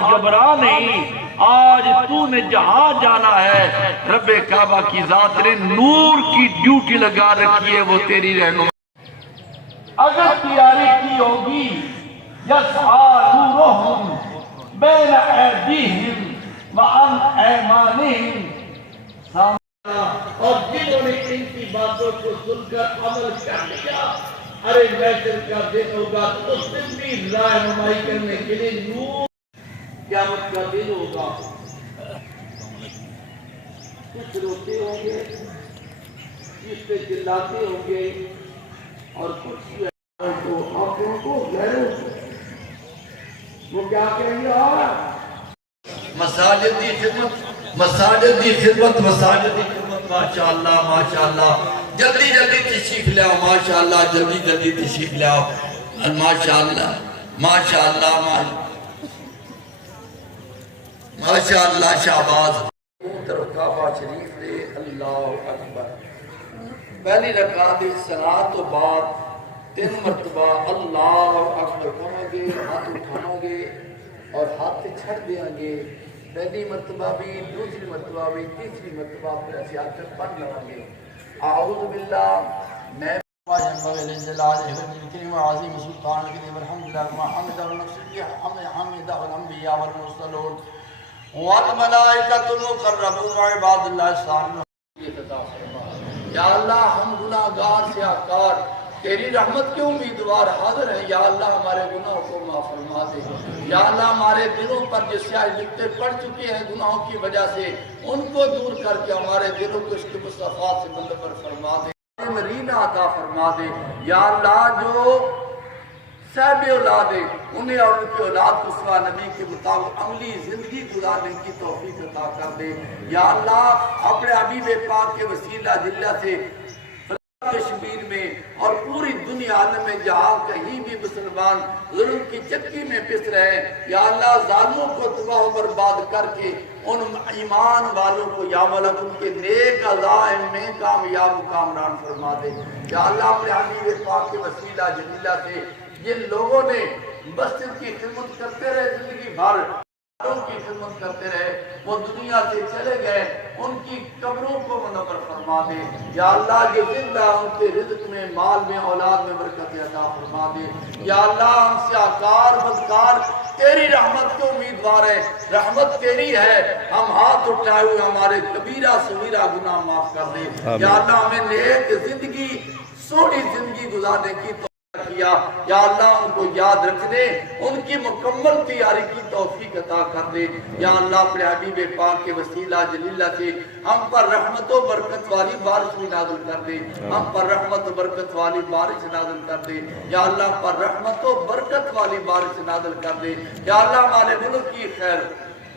گھبرا نہیں، آج تو نے جہاں جانا ہے، رب کعبہ کی ذات نے نور کی ڈیوٹی لگا رکھی ہے، وہ تیری رہنمائی اگر تیاری کی ہوگی یسعی نورہم بین ایدیہم وعن ایمانہم، اور جنہوں نے ان کی باتوں کو سن کر عمل کر لیا، ارے محشر کا دن ہوگا تو اس دن بھی رہنمائی کرنے کے لیے نور، قیامت کا دن ہوگا، کچھ روتے ہوں گے، کس پہ چلاتے ہوں گے، اور کچھ کو آنکھوں کو غیروں کو وہ کیا کہیں گے؟ مساجد دی خدمت، مساجد دی خدمت، مساجد دی خدمت، ماشاءاللہ ماشاءاللہ، جلدی جلدی تشریف لے آؤ، ماشاءاللہ جلدی جلدی تشریف لے آؤ، ماشاءاللہ ماشاءاللہ ماشاءاللہ شہباز طرف کعبہ شریف لے، اللہ اکبر، پہلی رکعت صلاۃ و بعد 3 مرتبہ اللہ اکبر کہو گے، ہاتھ اٹھاؤ گے اور ہاتھ چھڑ دیں گے، پہلی مرتبہ بھی، دوسری مرتبہ بھی، تیسری مرتبہ پھر ایسی آ کر پڑھ لیں گے، اعوذ باللہ میں عظیم سلطان الحمدللہ محمد حمد الانبیاء والمرسلون والملائکۃ المقربون وعباد اللہ الصالحون۔ یا اللہ ہم گناہگار سیاہکار تیری رحمت کے امیدوار حاضر ہیں، یا اللہ ہمارے گناہوں کو معاف فرما دے، یا اللہ ہمارے دلوں پر جو سیاہ لکھتے پڑ چکے ہیں گناہوں کی وجہ سے ان کو دور کر کے ہمارے دلوں کو اس کے مصطفیٰ سے منور فرما دے، مرینہ عطا فرما دے، یا اللہ جو صاحب اولاد ہے انہیں اور ان کی اولاد کو سوا نبی کے مطابق عملی زندگی گزارنے کی توفیق عطا کر دے، یا اللہ اپنے حبیب پاک کے وسیلہ جلہ سے کشمیر میں اور پوری دنیا عالم میں جہاں کہیں بھی مسلمان ظلم کی چکی میں پس رہے، یا اللہ ظالموں کو تباہ و برباد کر کے ان ایمان والوں کو یا ملک ان کے نیک عزائم میں کامیاب و کامران فرما دے، یا اللہ اپنے حبیب پاک کے وسیلہ جلیلہ سے جن لوگوں نے مسجد کی خدمت کرتے رہے زندگی بھر کی خدمت کرتے رہے وہ دنیا سے چلے گئے، ان کی قبروں کو منور فرما دے، یا اللہ یہ زندہ ان کے رزق میں، مال میں، اولاد میں برکت عطا فرما دے، یا اللہ ہم سیاہکار بدکار تیری رحمت کے امیدوار ہیں، رحمت تیری ہے، ہم ہاتھ اٹھائے ہوئے ہمارے کبیرہ صغیرہ گناہ معاف کر دے، یا اللہ ہمیں نیک زندگی سوڑی زندگی گزارنے کی کیا، یا اللہ ان کو یاد رکھنے ان کی مکمل تیاری کی توفیق عطا کر دے، یا اللہ اپنے حبیب پاک کے وسیلہ جلیلہ سے ہم پر رحمت و برکت والی بارش بھی نازل کر دے، ہم پر رحمت و برکت والی بارش نازل کر دے، یا اللہ پر رحمت و برکت والی بارش نازل کر دے، یا اللہ ہمارے ملک کی خیر،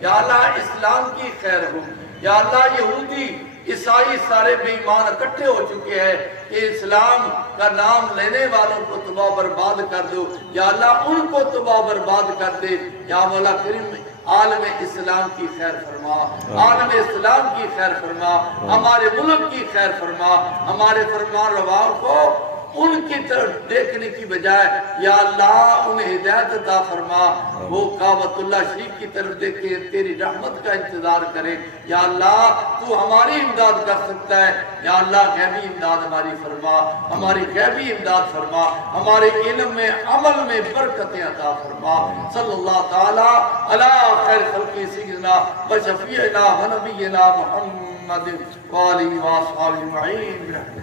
یا اللہ اسلام کی خیر ہو، یا اللہ یہودی عیسائی سارے بے ایمان اکٹھے ہو چکے ہیں کہ اسلام کا نام لینے والوں کو تباہ برباد کر دو، یا اللہ ان کو تباہ برباد کر دے، یا مولا کریم عالم اسلام کی خیر فرما، عالم اسلام کی خیر فرما، ہمارے ملک کی خیر فرما، ہمارے فرمان رواؤں کو ان کی طرف دیکھنے کی بجائے یا اللہ انہیں ہدایت عطا فرما، وہ کعبۃ اللہ شریف کی طرف دیکھے تیری رحمت کا انتظار کرے، یا اللہ تو ہماری امداد کر سکتا ہے، یا اللہ غیبی امداد ہماری فرما، ہماری غیبی امداد فرما، ہمارے علم میں عمل میں برکتیں عطا فرما، صلی اللہ تعالی علی خیر خلق سیدنا و شفیعنا و نبینا محمد وآلہ وآصحابہ اجمعین۔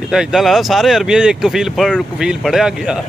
ਇਹ ਤਾਂ ਇਦਾਂ ਲੱਗਦਾ ਸਾਰੇ ਅਰਬੀਆਂ 'ਚ ਇੱਕ ਕਫੀਲ ਫੜਿਆ ਗਿਆ।